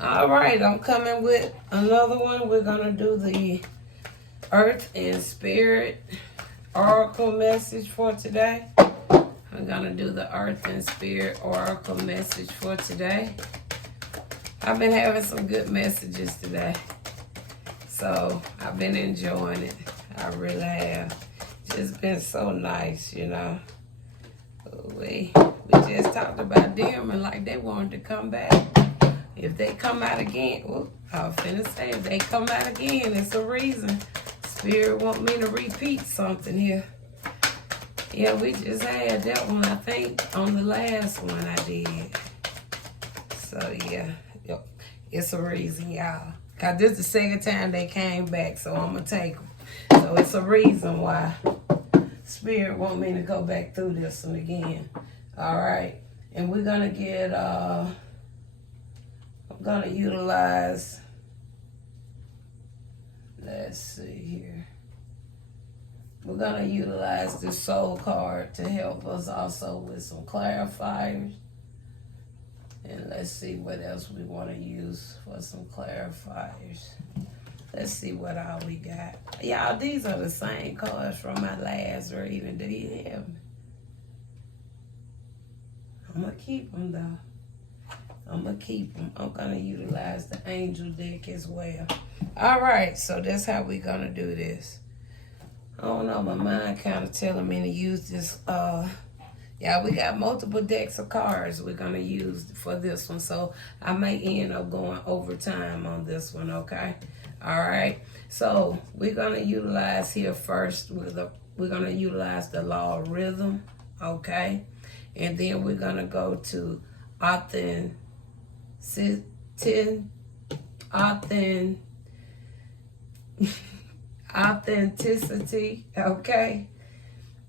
All right, I'm coming with another one. We're going to do the Earth and Spirit Oracle message for today. I'm going to do the Earth and Spirit Oracle message for today. I've been having some good messages today. So I've been enjoying it. I really have. Just been so nice, you know. We just talked about them and like they wanted to come back. If they come out again, I was finna say, if they come out again, it's a reason. Spirit want me to repeat something here. Yeah, we just had that one, I think, on the last one I did. So, yeah, yep. It's a reason, y'all. Because this is the second time they came back, so I'm going to take them. So, it's a reason why Spirit want me to go back through this one again. All right. And we're going to get, I'm going to utilize, let's see here. We're going to utilize this soul card to help us also with some clarifiers. And let's see what else we want to use for some clarifiers. Let's see what all we got. Y'all, these are the same cards from my last reading. Did he have me? I'm going to keep them, though. I'm going to keep them. I'm going to utilize the angel deck as well. All right, so that's how we're going to do this. I don't know, my mind kind of telling me to use this. Yeah, we got multiple decks of cards we're going to use for this one. So I may end up going overtime on this one, okay? All right. So we're going to utilize here first. We're going to utilize the law of rhythm, okay? And then we're going to go to authenticity, okay?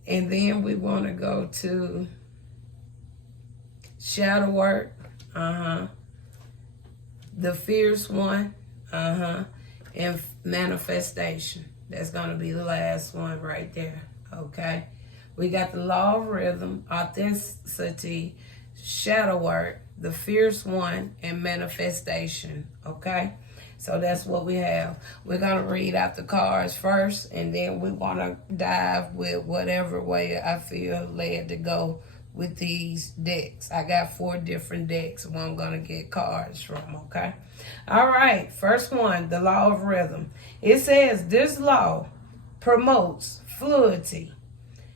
And then we want to go to shadow work, the fierce one, and manifestation. That's going to be the last one right there, okay? We got the law of rhythm, authenticity, shadow work, the fierce one, and manifestation, okay? So that's what we have. We're going to read out the cards first, and then we want to dive with whatever way I feel led to go with these decks. I got 4 different decks where I'm going to get cards from, okay? All right, first one, the law of rhythm. It says this law promotes fluidity.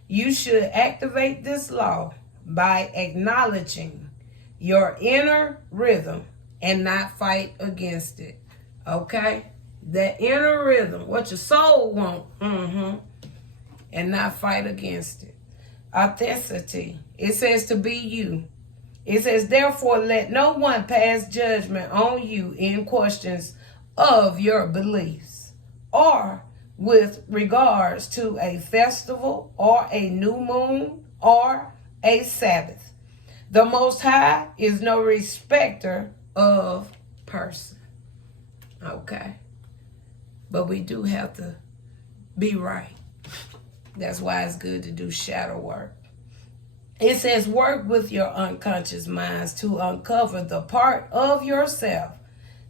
You should activate this law by acknowledging your inner rhythm and not fight against it. Okay? That inner rhythm, what your soul wants, and not fight against it. Authenticity. It says to be you. It says, therefore, let no one pass judgment on you in questions of your beliefs or with regards to a festival or a new moon or a Sabbath. The Most High is no respecter of person. Okay. But we do have to be right. That's why it's good to do shadow work. It says work with your unconscious minds to uncover the part of yourself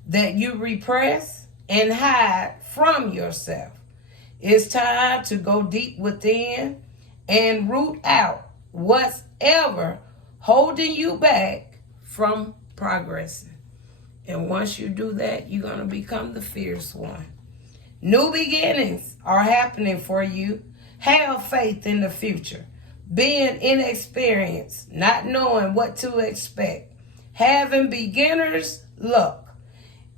that you repress and hide from yourself. It's time to go deep within and root out what's ever holding you back from progressing. And once you do that, you're going to become the fierce one. New beginnings are happening for you. Have faith in the future. Being inexperienced, not knowing what to expect. Having beginner's luck.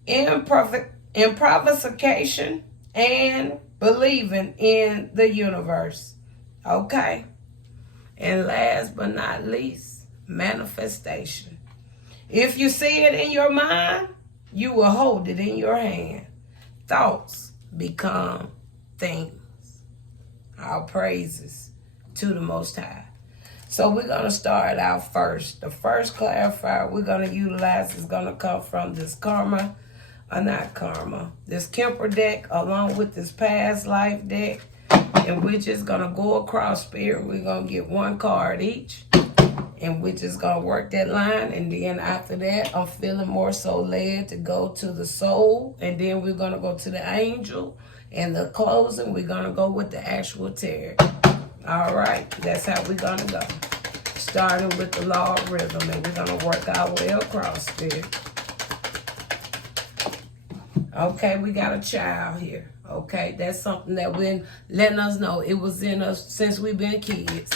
Improvisation and believing in the universe. Okay? And last but not least, manifestation. If you see it in your mind, you will hold it in your hand. Thoughts become things. Our praises to the Most High. So we're going to start out first. The first clarifier we're going to utilize is going to come from this this Kemper deck along with this past life deck. And we're just going to go across Spirit. We're going to get one card each. And we're just going to work that line. And then after that, I'm feeling more so led to go to the soul. And then we're going to go to the angel. And the closing, we're going to go with the actual tarot. All right. That's how we're going to go. Starting with the law of rhythm. And we're going to work our way across there. Okay, we got a child here. Okay, that's something that been letting us know it was in us since we've been kids,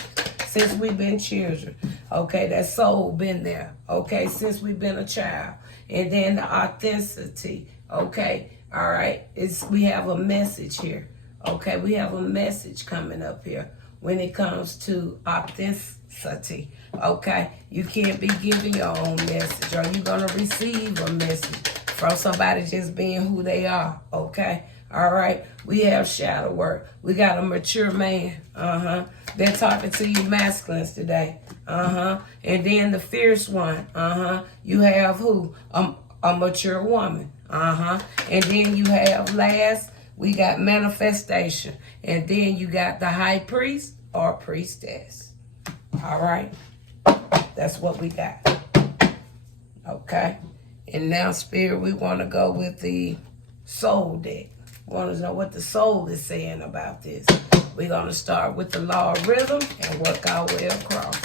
since we've been children. Okay, that soul been there. Okay, since we've been a child. And then the authenticity. Okay, all right, we have a message here. Okay, we have a message coming up here when it comes to authenticity. Okay, you can't be giving your own message, or you're going to receive a message from somebody just being who they are. Okay, all right, we have shadow work. We got a mature man. They're talking to you masculines today. And then the fierce one. You have who? A mature woman. And then you have last, we got manifestation. And then you got the high priest or priestess. All right, that's what we got. Okay, and now spirit, we want to go with the soul deck. We want to know what the soul is saying about this. We're going to start with the law of rhythm and work our way across.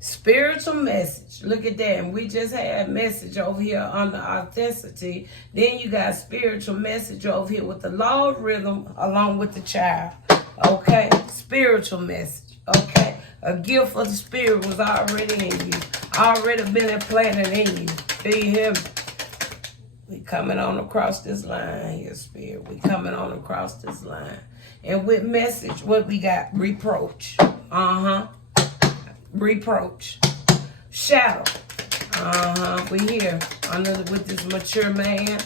Spiritual message. Look at that. And we just had message over here on the authenticity. Then you got spiritual message over here with the law of rhythm along with the child. Okay? Spiritual message. Okay? A gift of the spirit was already in you. Already been implanted in you. Do you hear me? We coming on across this line here, spirit. We coming on across this line. And with message, what we got? Reproach. Reproach. Shadow. We here with this mature man.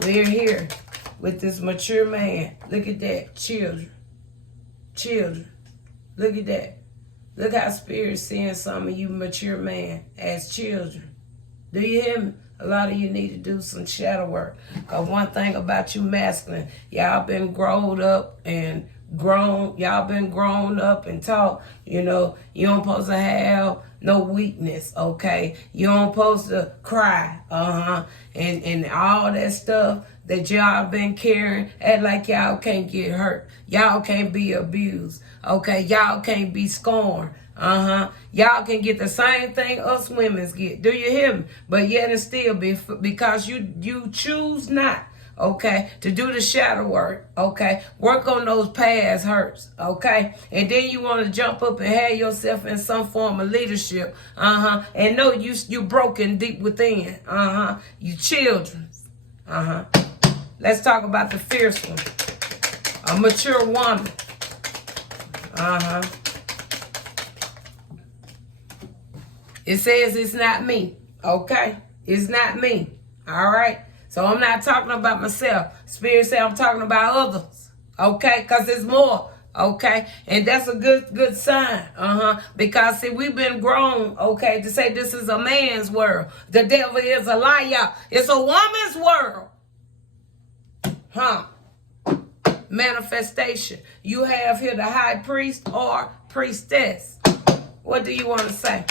We're here with this mature man. Look at that. Children. Children. Look at that. Look how Spirit's seeing some of you mature man as children. Do you hear me? A lot of you need to do some shadow work. Because one thing about you masculine, y'all been grown up and y'all been grown up and taught, you know, you don't supposed to have no weakness, okay? You don't supposed to cry, and all that stuff that y'all been carrying, act like y'all can't get hurt. Y'all can't be abused, okay? Y'all can't be scorned. Y'all can get the same thing us women's get. Do you hear me? But yet and still, because you choose not, okay, to do the shadow work, okay, work on those past hurts, okay, and then you want to jump up and have yourself in some form of leadership, and know you broken deep within, you children, Let's talk about the fierce one, a mature woman, It says it's not me, okay, it's not me, all right. So I'm not talking about myself. Spirit said I'm talking about others. Okay? Because there's more. Okay? And that's a good sign. Because see, we've been grown, okay, to say this is a man's world. The devil is a liar. It's a woman's world. Manifestation. You have here the high priest or priestess. What do you want to say?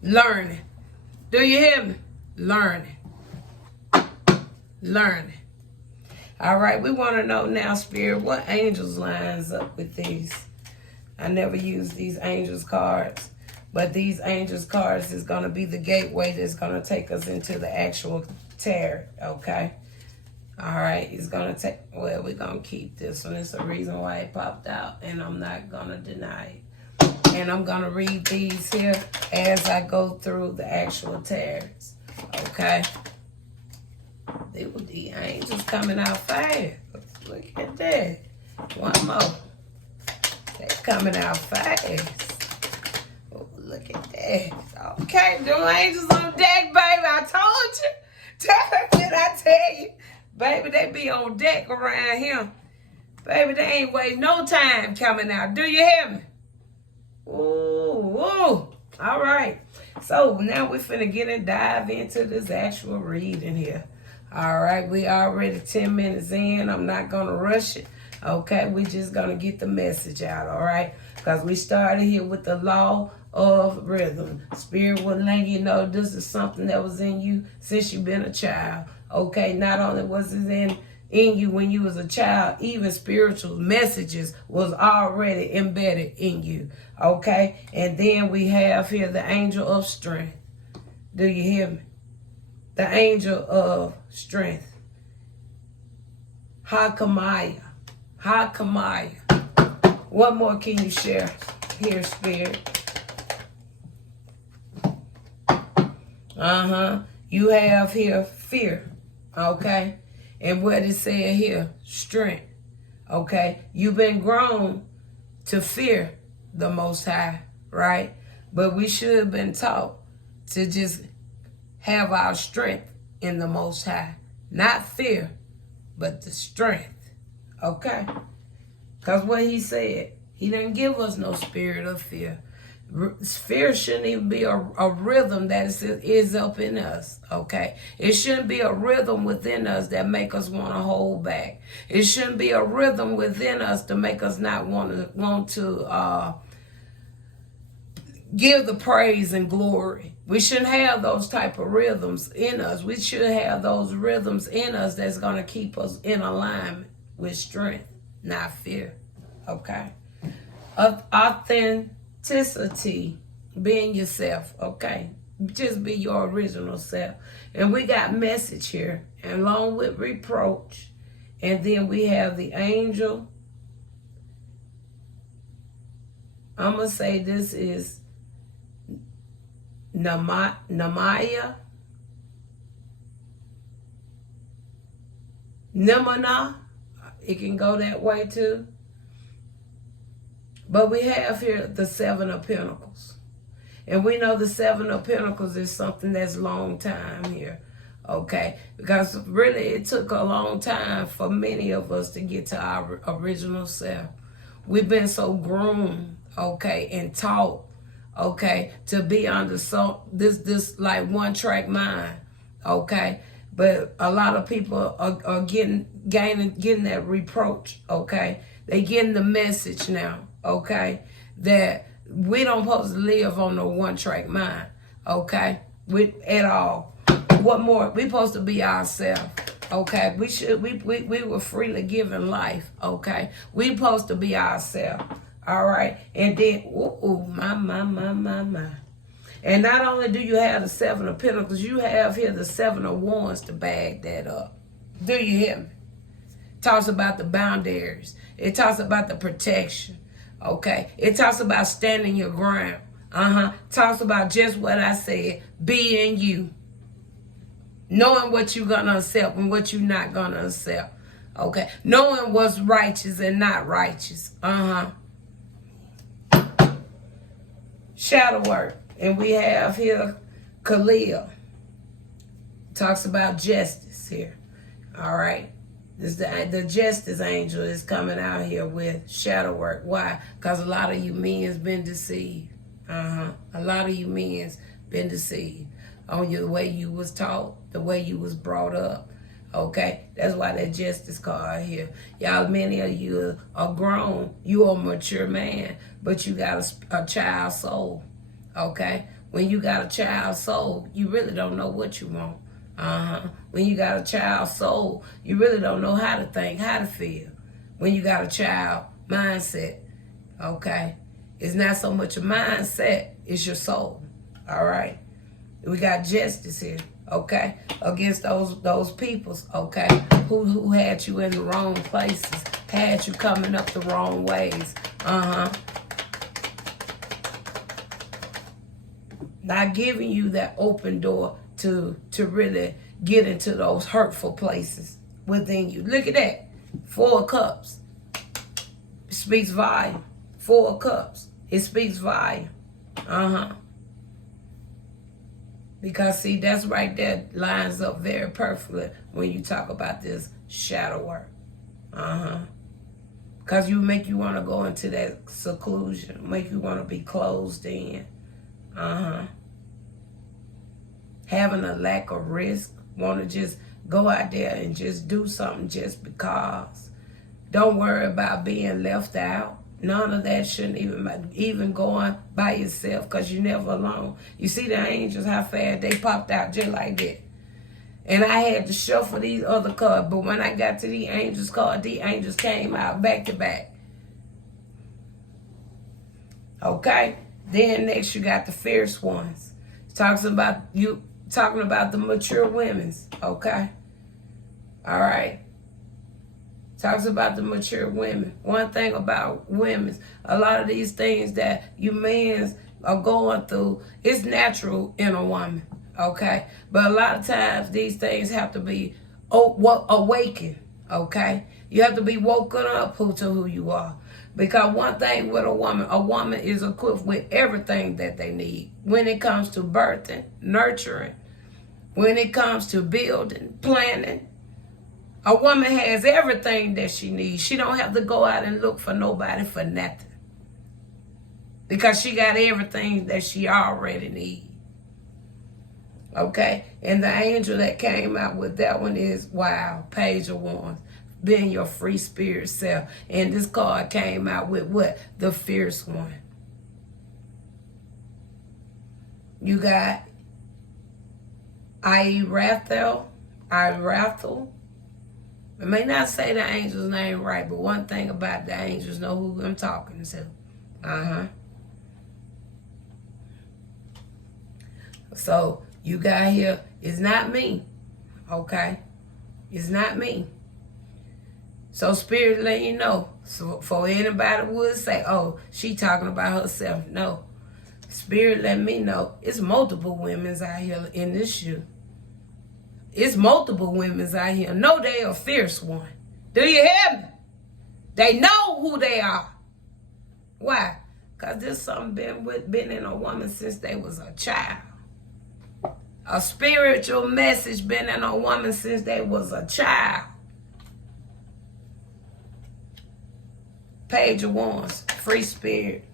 Learning. Do you hear me? Learning. Learning. All right, we want to know now, Spirit, what angels lines up with these? I never use these angels cards, but these angels cards is going to be the gateway that's going to take us into the actual tarot, okay? All right, it's going to take, well, we're going to keep this one. It's a reason why it popped out, and I'm not going to deny it. And I'm going to read these here as I go through the actual tarots. Okay? The angels coming out fast. Look at that. One more. They're coming out fast. Oh, look at that. Okay, them angels on deck, baby. I told you. Did I tell you? Baby, they be on deck around here. Baby, they ain't waiting no time coming out. Do you hear me? Ooh, ooh. All right. So now we're finna get and dive into this actual reading here. All right. We already 10 minutes in. I'm not going to rush it. Okay. We just going to get the message out. All right. Because we started here with the law of rhythm. Spirit will let you know this is something that was in you since you've been a child. Okay. Not only was it in you when you was a child, even spiritual messages was already embedded in you. Okay. And then we have here the angel of strength. Do you hear me? The angel of strength. Hakamaya. Hakamaya. What more can you share here, Spirit? You have here fear. Okay. And what it said here, strength. Okay. You've been grown to fear the Most High, right? But we should have been taught to just have our strength in the Most High. Not fear, but the strength. Okay? Because what he said, he didn't give us no spirit of fear. Fear shouldn't even be a rhythm that is up in us, okay? It shouldn't be a rhythm within us that make us want to hold back. It shouldn't be a rhythm within us to make us not want to give the praise and glory. We shouldn't have those type of rhythms in us. We should have those rhythms in us that's going to keep us in alignment with strength, not fear, okay? Authenticity, being yourself, okay? Just be your original self. And we got message here, and along with reproach. And then we have the angel. I'm going to say this is Namaya. Nimana. It can go that way too. But we have here the Seven of Pentacles. And we know the Seven of Pentacles is something that's long time here. Okay? Because really it took a long time for many of us to get to our original self. We've been so groomed, okay, and taught, okay, to be under this like one track mind. Okay? But a lot of people are getting that reproach, okay? They getting the message now. Okay, that we don't supposed to live on no one-track mind, okay, at all. What more? We supposed to be ourselves, okay. We were freely given life, okay. We supposed to be ourselves, all right. And then, my. And not only do you have the Seven of Pentacles, you have here the Seven of Wands to back that up. Do you hear me? Talks about the boundaries. It talks about the protection. Okay, it talks about standing your ground. Talks about just what I said, being you. Knowing what you're going to accept and what you're not going to accept. Okay, knowing what's righteous and not righteous. Shadow work. And we have here Khalil. Talks about justice here. All right. The justice angel is coming out here with shadow work. Why? Because a lot of you men's been deceived. A lot of you men's been deceived on the way you was taught, the way you was brought up. Okay? That's why that justice card here. Y'all, many of you are grown. You are a mature man, but you got a child soul. Okay? When you got a child soul, you really don't know what you want. When you got a child soul, you really don't know how to think, how to feel. When you got a child mindset, okay? It's not so much a mindset, it's your soul, all right? We got justice here, okay? Against those peoples, okay? Who had you in the wrong places, had you coming up the wrong ways, Not giving you that open door to really get into those hurtful places within you. Look at that. 4 of Cups. It speaks volume. 4 of Cups. It speaks volume. Because see, that's right there lines up very perfectly when you talk about this shadow work. Because make you want to go into that seclusion. Make you want to be closed in. Having a lack of risk. Want to just go out there and just do something just because. Don't worry about being left out. None of that shouldn't even going by yourself, because you're never alone. You see the angels, how fast they popped out just like that. And I had to shuffle these other cards. But when I got to the angels card, the angels came out back to back. Okay? Then next you got the fierce ones. Talking about the mature women's. Okay? All right? Talks about the mature women. One thing about women, a lot of these things that you men are going through, it's natural in a woman, okay? But a lot of times these things have to be awakened, okay? You have to be woken up to who you are. Because one thing with a woman is equipped with everything that they need. When it comes to birthing, nurturing, when it comes to building, planning, a woman has everything that she needs. She don't have to go out and look for nobody for nothing. Because she got everything that she already needs. Okay? And the angel that came out with that one is, wow, Page of Wands. Being your free spirit self. And this card came out with what? The fierce one. You got Irathel. I may not say the angel's name right, but one thing about the angels know who I'm talking to. So you got here, it's not me, okay? It's not me. So Spirit let you know. So for anybody would say, oh, she talking about herself. No. Spirit let me know it's multiple women's out here in this shoe. It's multiple women's out here. No, they a fierce one. Do you hear me? They know who they are. Why? Because there's something been in a woman since they was a child. A spiritual message been in a woman since they was a child. Page of Wands, free spirit.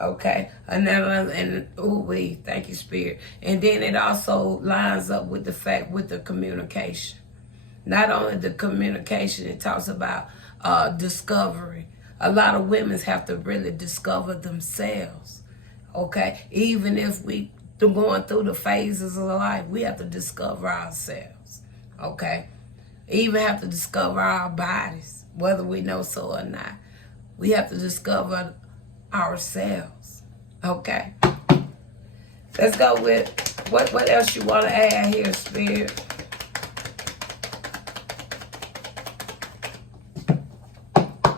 Okay, thank you, Spirit. And then it also lines up with the fact with the communication. Not only the communication, it talks about discovery. A lot of women have to really discover themselves. Okay, even if we going through the phases of life, we have to discover ourselves. Okay, even have to discover our bodies, whether we know so or not. We have to discover ourselves. Okay. Let's go with what else you want to add here, Spirit.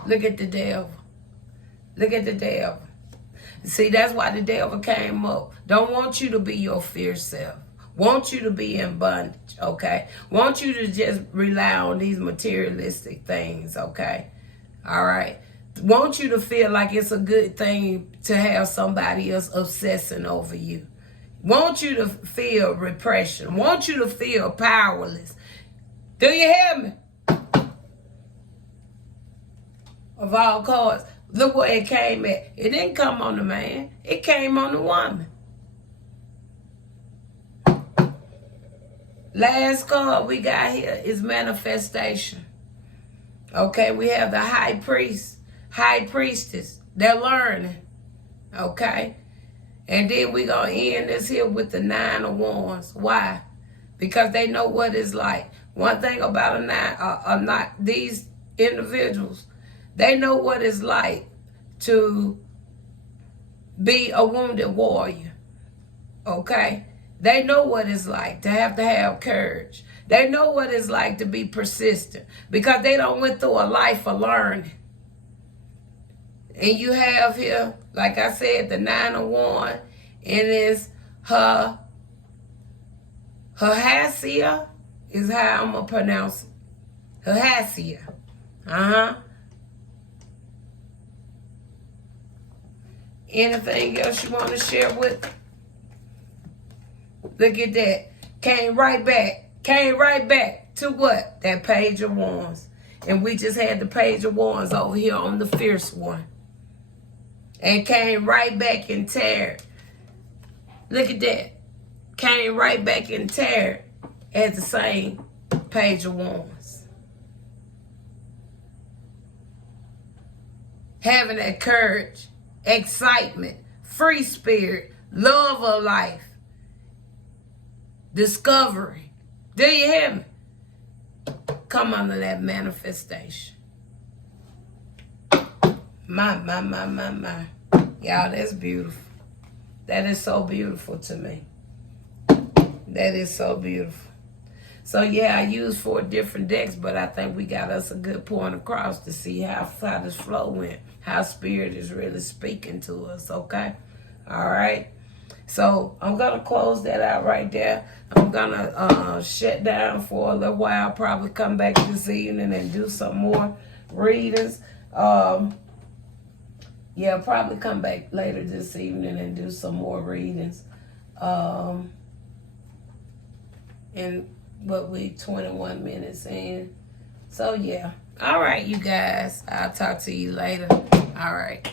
Look at the devil. Look at the devil. See, that's why the devil came up. Don't want you to be your fierce self. Want you to be in bondage, okay? Want you to just rely on these materialistic things, okay? All right? Want you to feel like it's a good thing to have somebody else obsessing over you. Want you to feel repression. Want you to feel powerless. Do you hear me? Of all cards, look where it came at. It didn't come on the man. It came on the woman. Last card we got here is manifestation. Okay, we have the high priest. High priestess, they're learning, okay? And then we're going to end this here with the 9 of Wands. Why? Because they know what it's like. One thing about these individuals, they know what it's like to be a wounded warrior, okay? They know what it's like to have courage. They know what it's like to be persistent because they don't went through a life of learning. And you have here, like I said, the 9 of Wands, and it's her Hasia is how I'm going to pronounce it. Her Hasia. Anything else you want to share with? Look at that. Came right back to what? That Page of Wands. And we just had the Page of Wands over here on the Fierce one. And came right back and teared. Look at that. Came right back and teared at the same Page of Wands. Having that courage, excitement, free spirit, love of life, discovery. Do you hear me? Come under that manifestation. My. Y'all, that's beautiful. That is so beautiful to me. That is so beautiful. So, yeah, I used 4 different decks, but I think we got us a good point across to see how this flow went, how Spirit is really speaking to us, okay? All right? So, I'm going to close that out right there. I'm going to shut down for a little while, probably come back this evening and do some more readings. Yeah, probably come back later this evening and do some more readings. And what we 21 minutes in. So, yeah. All right, you guys. I'll talk to you later. All right.